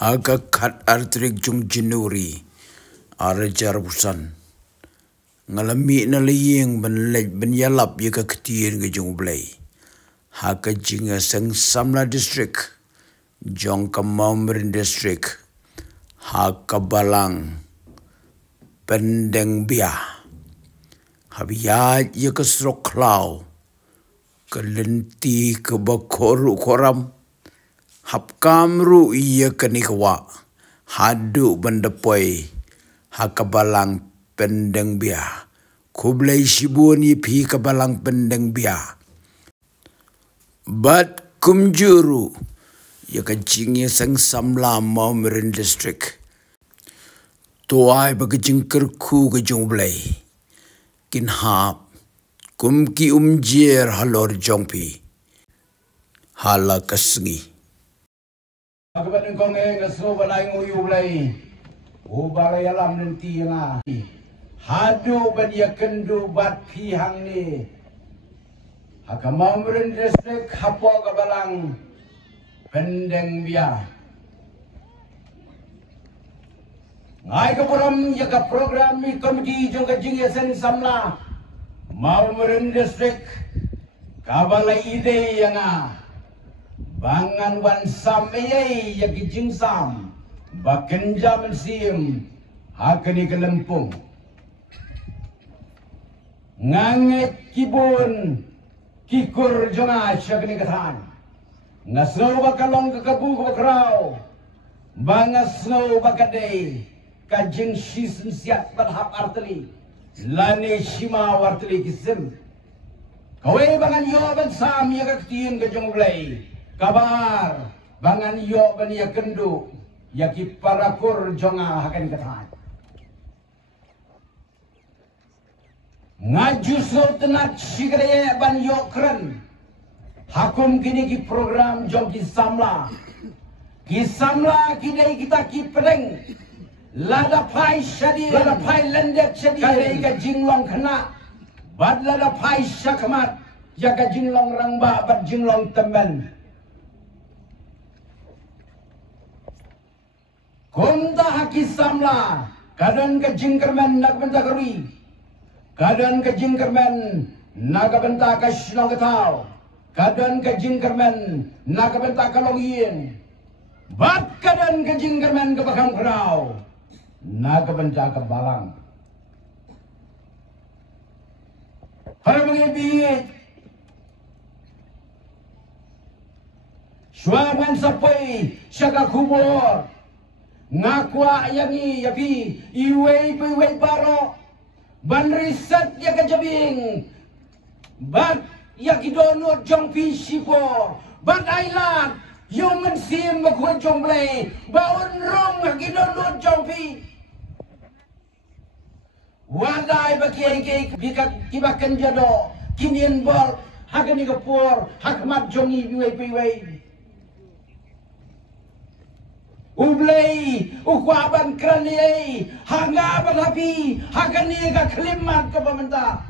Aga kat artrik jung Januari ara jarbusan ngalami na liyeng ben yalap ya ka ketir ke jung blay haka jinga sang Samla district jong Kamamrin district haka balang pendeng bia habiyat ya ka srok klau kelenti ke bakoru koram hap kamru iya kenikwa hadu bendepoi hakabalang pendeng bia kublai shibun yipi kabalang pendeng bia bat kumjuru ya kajingnya sang Samla Mamrin district tuai bagajing kerku ke jongblai kin hap kumki umjer halor jongpi hala kasngi Akaban kong ngaso balay nguyu blay ubara yalam nanti nga hadu ban yakendu bat pihang ni Hakamamrin district hapo kabalang pendeng bia ngai kapuram yaka program mi komiti jong kajing yasen Samla Mamrin district kabalay ide yang bangan wan sam ayay yagi jingsam bakenja mensim hakani kelempung nganget kibun kikur jonga syagni katan ngasno bakalong kakabu bakrau bangasno bakadei kajing shisen siat berhap arteli lane shima warteli kisim kawe bangan yo ban sam yaga ktiin kajong blay kabar bangan yo ban ya kendu yaki parakur jonga hakan katan ngaju so tenat sigre ban yo keren hakum kini ki program jong ki Samla kini kita ki pedeng lada pai syadi lada pai lendet syadi kare ka jinglong kena bad lada pai syakmat ya ka jinglong rangba bad jinglong temen Kunta haki Samla kadang ke jingkermen nak benta keri kadang ke jingkermen nak benta kasnong ketau kadang ke jingkermen nak benta kalongin bat kadang ke jingkermen ke bakam kerau nak benta ke balang para mengibit suaman sapai syaka kubur ngakwa yangi yapi iwei baro ban riset ya kajabing bat yaki dono jong pi sipo bat ailat yo mensim bakwa jong blay baun rom yaki dono jong pi wadai baki ke bika kibakan jado kinian bol hakani kapur hakmat jongi iwei Ublay, ukwaban kraniay, hanga balapi, hakani ka klimat ka pamenta.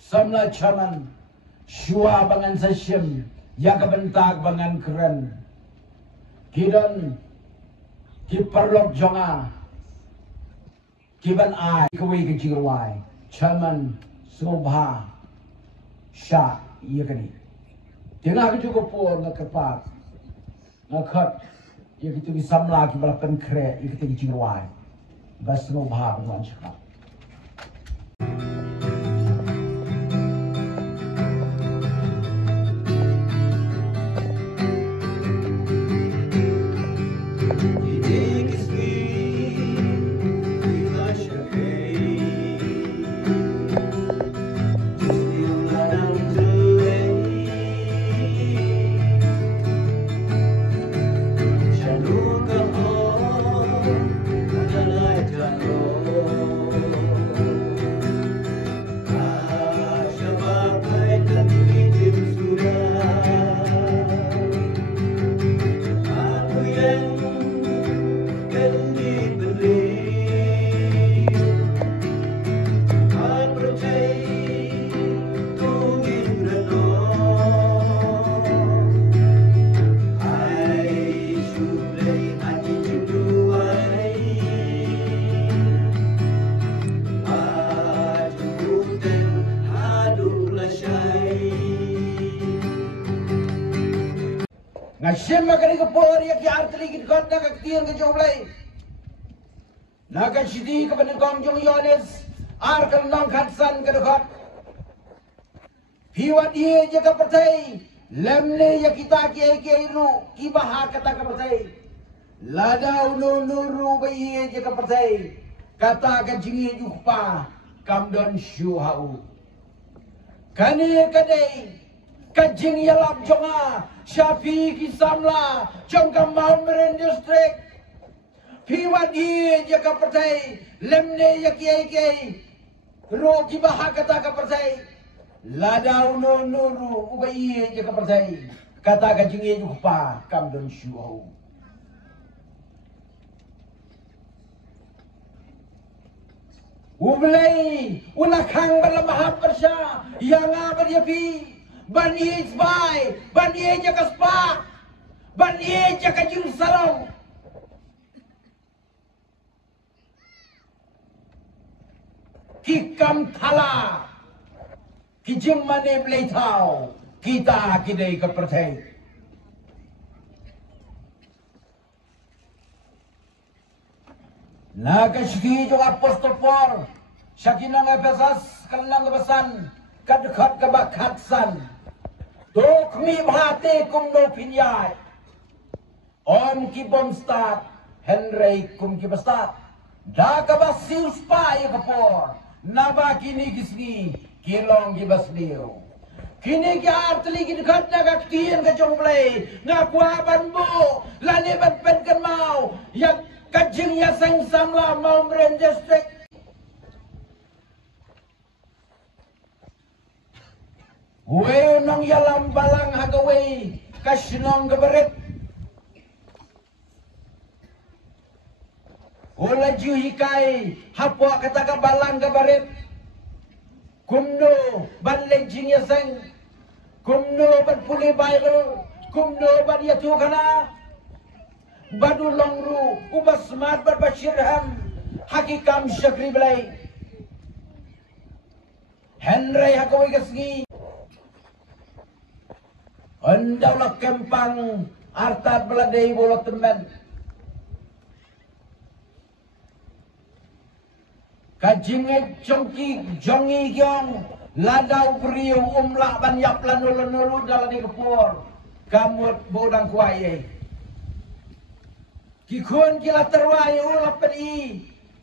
Samla chaman, shua bangan sasyam, yakabentag bangan keren. Kidon, kiparlok jonga, kiban ay, kaway kajirway, chaman, sobha, sya, yakani. Tengah ke juga pun nak kepat, nak kat, ia kita di Samla kita balapan krek, ia kita di Jingwai, bas ngobah dengan cakap. Ngasem makani kapor ya ki artli ki got na kaktian ke joblay. Naga sidi ka panengkong jong Yones ar kan nong khatsan ke dekat. Hiwat ye je ka pertai lemne ya kita ki ru ki bahar kata ka pertai. Ladau nuru bayi je ka pertai kata ka jingi jukpa kamdon syuhau. Kani kadai kajing yalap jonga Syafi kisamla jongka Maumeren district piwat ye je ka pertai lemne ya ki ro ki bahar kata ka pertai. Ladau nuru ubai je ka pertai kata ka jingi jukpa kamdon syuhau. Ublay ulakang balamahap persya yang abadiapi ban ye isbai ban ye jakaspa ban ye jakajung salong kikam thala kijing mane blay tau kita kidai ka pertai. Nagashki jo apostol Paul syakinang Efesus kalang besan kadekhat kabakhatsan dok mi bhate kum no pinyai om ki bomstat Henry kum ki bastat da ka basil spa ya kapor naba kini kisni kilong ki basliu kini ki artli ki dekhat na kaktian ka jomblay ngakwa banbo lani ban pen kan mau yak kajing ya sang samla Maumeren district. We nong yalam balang hagawe kasinong gabarit. Ola juhikai hapwa kata balang gabarit. Kumno ban lejing ya sang. Kumno ban puli bayro. Kumno ban yatu kana. Badu longru ubas mat berbashirham hakikam syakri belai Henry hakawi kasgi andaulah kempang artat beladai bolot temen kajinget jongki jongi gyong ladau beriu umlak banyak lanulu dalam di kepur kamut bodang kuai kikun kila terwayu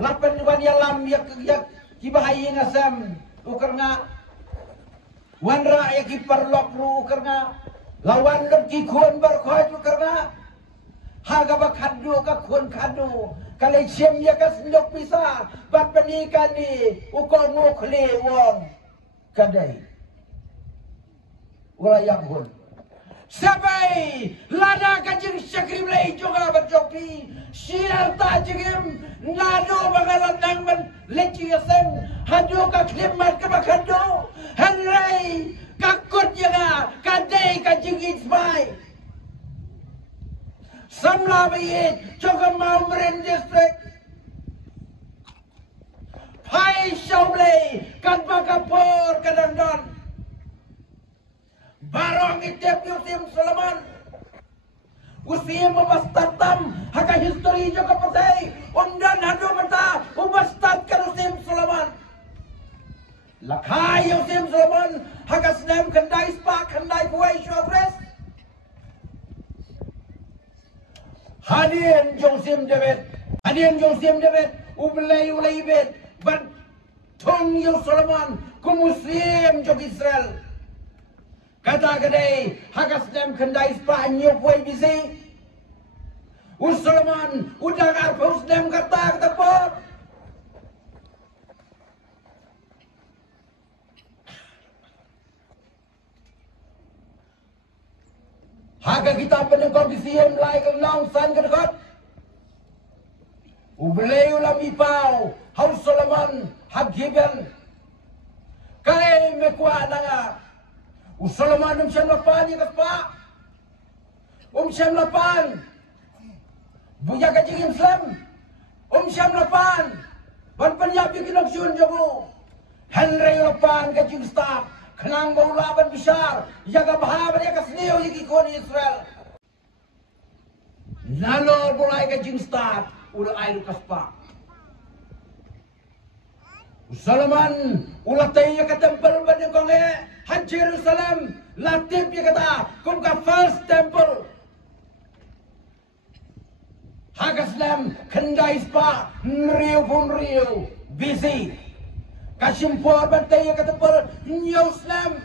lapen wan yalam yak kibahayi ngasam ukerna wanra ya kiparlok ru ukerna lawan lep kikun berkhoy ukerna haga bakadu ka kun kadu kalai siem ya kas ndok pisa bat penikani ukol ngukli wong kadai ulayak hun Sabai lada kajing syakrim lay juga berjoki siar ta jingim nado bagalan nang men leci yasem hadu ka klimat ka bakado Henry kakut jaga kadai kajing isbai samla bayit juga Maumeren district pai syaublay kan bakapor kadandon barong itep Yusim Solomon usim membastatam haka histori juga pertai undan hadu menta ubastat kan Yusim Solomon lakai Yusim Solomon haka senam kendai spa kendai buai syofres hadien Josim David ulay bet ban tong Yusim Solomon kumusim jog Israel kata kadai hakas nem kendai spa nyop wei bisi Solomon udah arpus nem kata pot haga kita penengkau bisiem lai ke nong san ke dekat ublei ulam ipau haus Solomon hab giben kai mekwa nanga Solomon siam lapan ya kaspa siam lapan buya kajing Islam siam lapan ban penyapi kinok syun jabu Henry lapan kajing staff kenang bau laban besar jaga bahabar ya kasniyo yiki kon Israel Nalo mulai ka jing start ula ay lukas pa. Usalaman ula tayo ka temple ba niyo kong han Jerusalem latip ya kata kung ka first temple. Hagaslam kendai spa riu pun riu busy. Kasimpor ba tayo ka temple New Islam.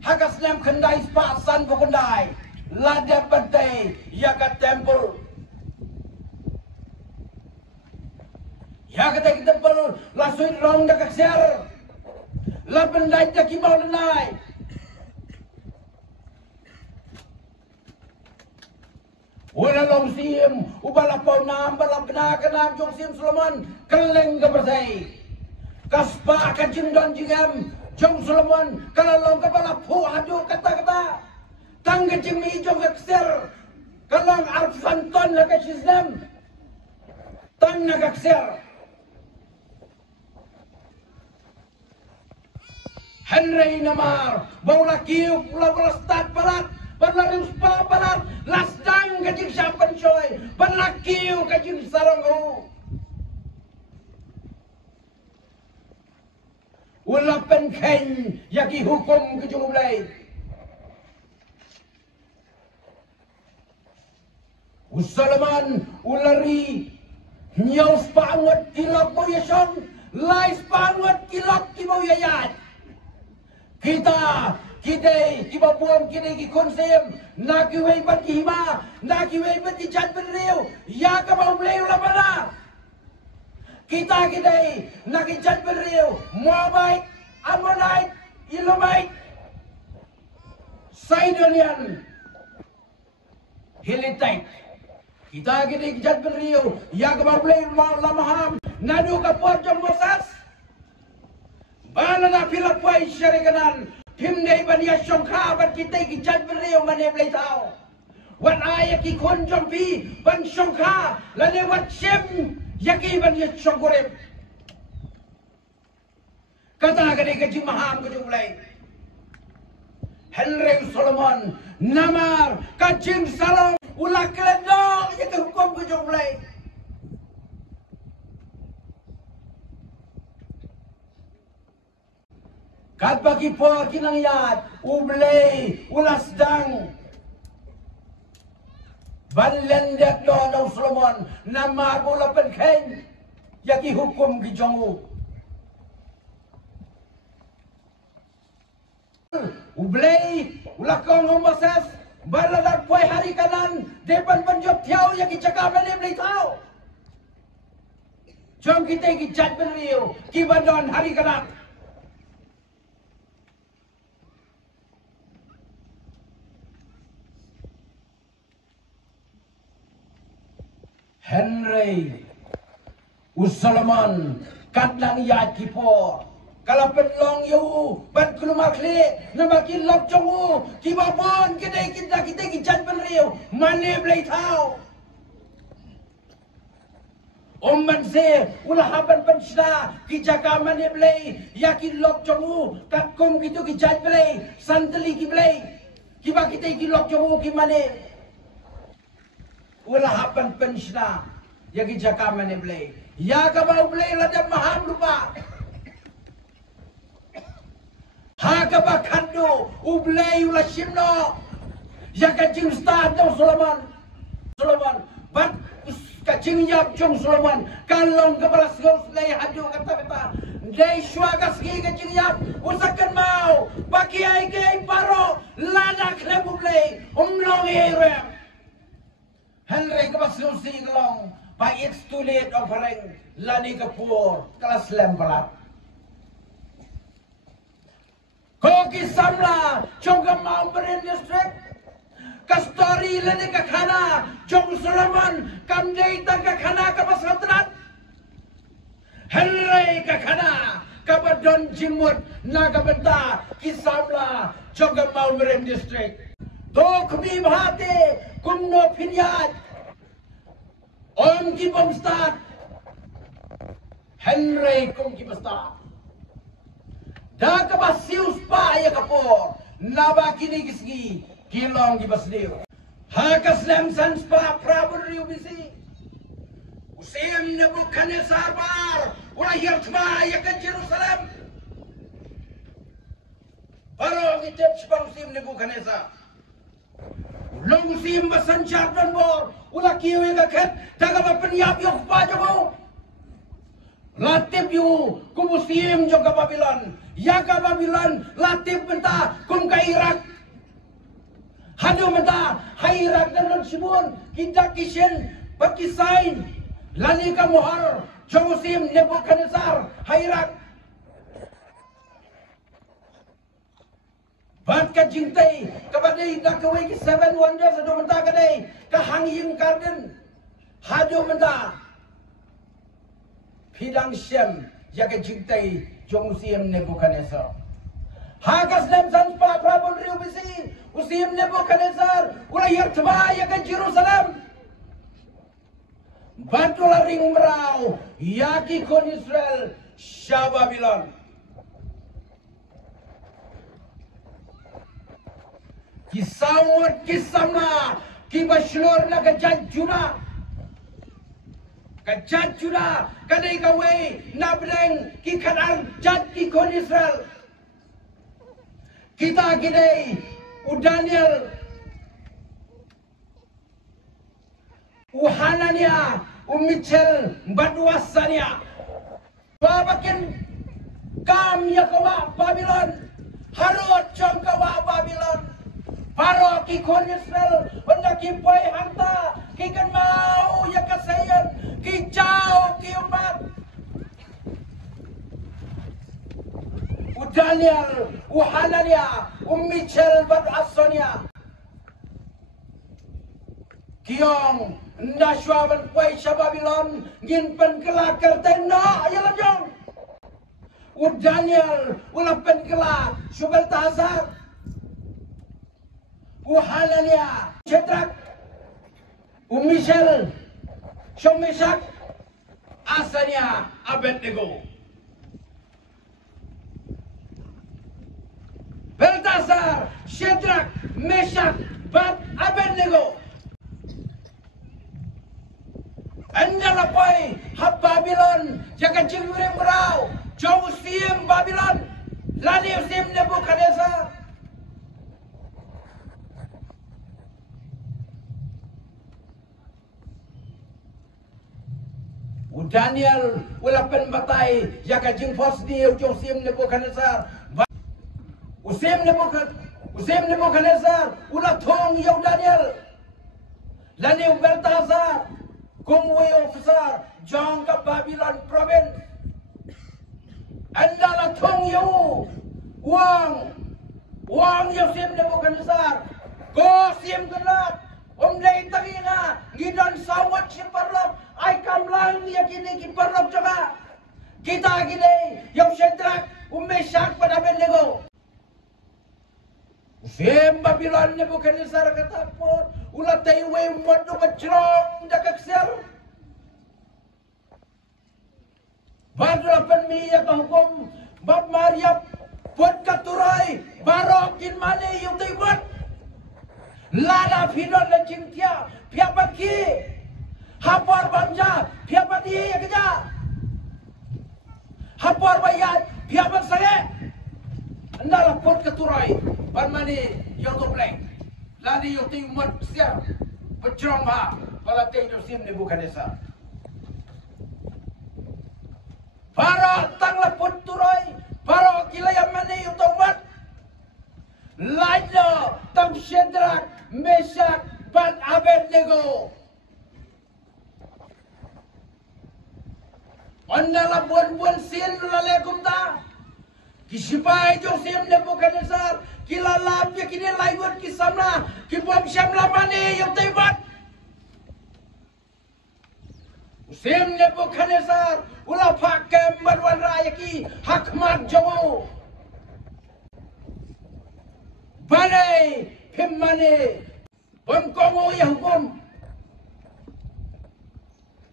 Hagaslam kendai spa san po kendai. Lada bantai ya ka temple. Ya ka temple la suit rong da ka ser. La bandai da ki mau nai. Wala long sim ubala pau nam bala kena kenam jong sim Solomon keleng ka bersai. Kaspa ka jindon jingam jong Solomon kalalong ka bala pu hadu kata-kata. Tang kecing mi jong kakser kalang arfanton la kachislam tang na kakser Henry namar baula kiu pula start parat berlaris pa parat lastang kecing siapan coy berlakiu kecing sarangku ulapen ken yaki hukum kejung ulai Usalaman ulari nyaus pangat kilap mau yasong lais pangat kilap ki mau yayat kita kibabuam kita ki konsem na ki wei bat ki hima na ki wei bat ki chat berriu ya ka mau mleu la bana kita na ki chat berriu Moabite Ammonite Edomite Sidonian Hittite kita jat beriu ya kebablay lamaham nadu kapor jom Moses bala na Filipay syarikanan himnei bania syongka ban kita jat beriu mane blay tao wan aya ki kon jompi ban syongka lane wat shem yaki ban ya syongkorem kata gade gaji maham gaji blay Henry Solomon namar kajing salong ulah kelendong yang hukum ke jong mulai. Kat bagi por kinang yat ublay ulah sedang banlendak do Solomon namar bola penken yaki hukum ke jongu. Ublay ulah kong Moses balalat poy hari kanan depan penjob tiaw yang kicakap na boleh tahu. Jom kita kijat beriu kibadon hari kanan. Henry Usalaman kadang ya kipor kalau penlong yu ban kelumar kle namakin lok jongu kibapon kita kijat beriu mane boleh tahu. Omman se ulah haban pensla kijaka mane boleh yakin lok jongu kakum gitu kijat boleh santeli ki boleh kiba kita lok jongu ki mane ulah haban pensla ya kijaka mane boleh ya ka bau boleh ladam maham lupa. Haka bakando ublay ula shimno ya kacing start daw Solomon bat kacing yap jong Solomon kalong kebalas gaus lay hadu kata day swagas gi kacing yap usakan mau baki ay kay paro lanak na ublay umlong ere Henry kebalas gaus long by it's too late offering lani kapur kelas lembalat Koki samla chonga Mountain District kastori lene ka khana jong Solomon kamdei tang ka khana ka basatrat Henry ka khana ka badon jimut na ka benta ki samla chonga Mountain District to khmi bhate kumno phinyat om ki bomstat Henry kum ki basta dah kebasius pa ya kapor naba kini kisgi kilong di basliu Hakas lemsan spa Prabhu Riubisi. Usim Nebuchadnezzar bar. Ula hirtma yakan Jerusalem. Parang itip sepang usim Nebuchadnezzar. Long usim basancar dan bor. Ula kiwi kaket. Tagama penyap yok pajamu. Latip yu kumusim juga Babylon. Yaga Babylon latip benta kum ka Irak. Hadu benta hai Irak dan sibun kita kisien pakisain lani ka mohar Josim Nebuchadnezzar hai Irak. Bat ka jingtai kabadai da kawai ki 7 wonders adu benta kadai ka hanging garden. Hadu benta Pidang Shem jaga jintai jong usim Nebuchadnezzar. Hakas lemsan pa Prabhu Riubisi usim Nebuchadnezzar ula yertba jaga Jerusalem. Bantula ring merau yaki kon Israel Syah Babylon. Kisawat kisama kibashlor na kajat Judah. Kajat Judah kadai kawai nabreng ki kanar jat ki kon Israel. Kita gidei Daniel Hanania Michel Badwasania babakin kam yakawa Babylon harut jong kawa Babylon paro ki kon Israel benda ki pai hanta ki kan mau yakasayan ki jauh ki umat Daniel Hanania Michel Badwasania Kiong Nashwaban Kwai Babylon Gin pen kelak kertena ayalah jong Daniel ulah pen kelak Subel Tahazar Hanania Cetrak Michel Shomesak Asanya Abednego Beltasar Shedrak Meshach Bat Abednego Anda lapai hab Babylon jangan cingure merau jauh usim Babylon lani usim Nebuchadnezzar Daniel walaupun batai jangan jingpos dia usim Nebuchadnezzar usim Nebuchadnezzar ulah thong yau Daniel lani Beltasar Kumway officer John ka Babylon province anda la thong yu wang Yosim Nebuchadnezzar ko sim gelap lay tagina gidon sawat si parlop ay kamlang yakini ki parlop coba kita gini yung Shadrach Meshach pada Abednego Sim Babylon Nebuchadnezzar katapor ulat tayo way modo macrong dakaksel badlapan miya kahukom bab Maryam buat katurai barokin mani yung tibot lada pidon na cintia piapat ki hapor banja piapat iya keja hapor bayat piapat sange andalah buat katurai barmani yung tubleng ladi yung timot siya pecrong ha palatay Josim Nebuchadnezzar para tangla puturoy para kilayam mani yung tomat laino tam Shadrach Meshach Bat Abednego andala buan sin lalekum ta kisipay Josim Nebuchadnezzar kilalap ya kini laiwat kisamla kibom syamla mani yung taibat Usim Nebuchadnezzar ulah pakai marwan raya ki hakmat jawu balai pimmane pemkongo ya hukum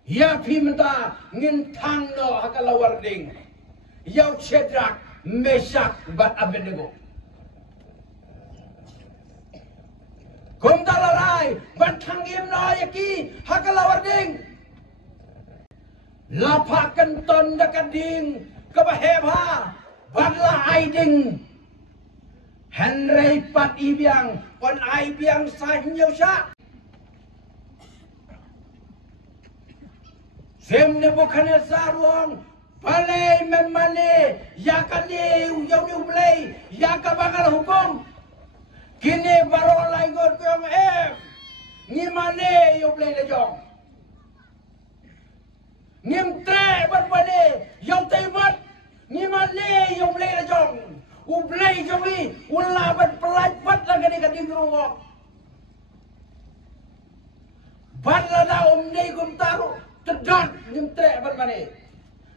ya pimta ngintang no hakalawarding yau Shadrach Meshach Bat Abednego Kum dalarai ban thangim no yaki hakalawar ding lapakan ton dakading kabaheba banla aiding Henry pat ibiang kon ai biang sa hinyau sya Sem Nebukadnezar wong balai memane yakane uyau ni ublay yakabangal hukum kini baro laingot kong ngimane ublay lejong ngimtre berbane yau taibat ngimane ublay lejong ublay jongi ulabat pelajbat lagi di gruwok balada umdei gumtaru tedot ngimtre berbane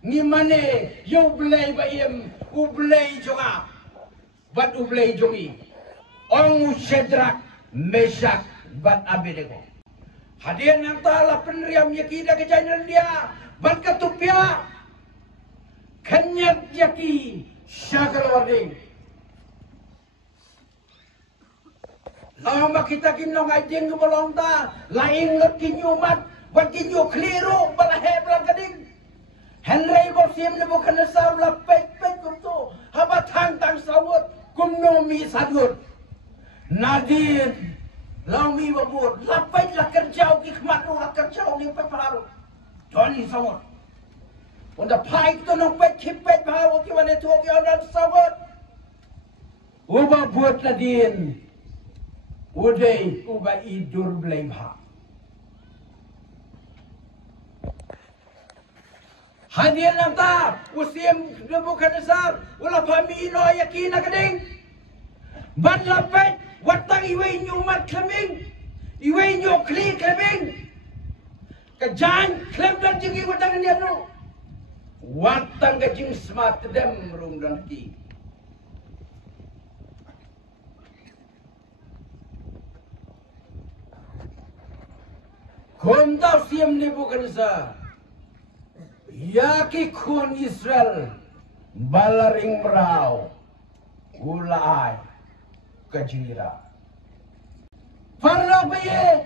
ngimane ublay bayem ublay jonga bat ublay jongi Ong Shedrak Mesak bat Abednego hadian yang ta'ala penriam yakida kejayaan dia bat ketupia kenyat yaki syakalawarding lama kita kinong aiding kebolong ta laing ngot kinyumat bat kinyu keliru balaheb lang kading Henry Bosim Nebukadnezar la pek-pek kumto habat hantang sawut kumnomi sadut Nadir Laumi babur Lapai lah kerjau Kikmat lah kerjau Ni pepalaru Johnny sawot Unda paik tu nong pet kipet Bahawa kiwane tuwa kianan sawot Uba buat ladin Udai Uba idur blame ha Hadian lang ta Usim Nebukadnezar Ulah pamino yakin na kading Ban lapet Watang iway nyo mat klaming iway nyo kli klaming kajan klam dan jingi watang niya no watang kajing smart dem rum dan ki Kumtaw siyam Nebukadnezar yaki kun Israel balaring meraw ulay kajira parlo baye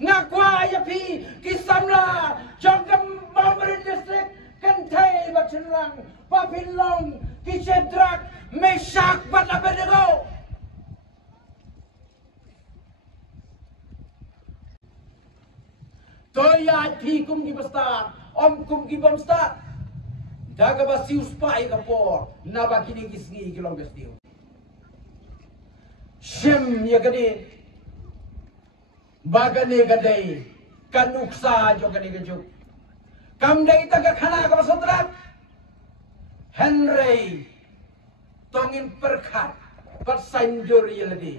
ngakwa yapi kisamla jongam Bamrin district kantai bachenrang papilong kichedrak Mesak bat Abednego toya thi kum ki basta om kum ki bamsta daga basi uspai kapor nabakini kisngi kilong bestiu Shem yakadi bagane gadai kanuksa jo kadi gajuk kamdai taga khana ka sodrat Henry tongin perkhat pat sanjur yeladi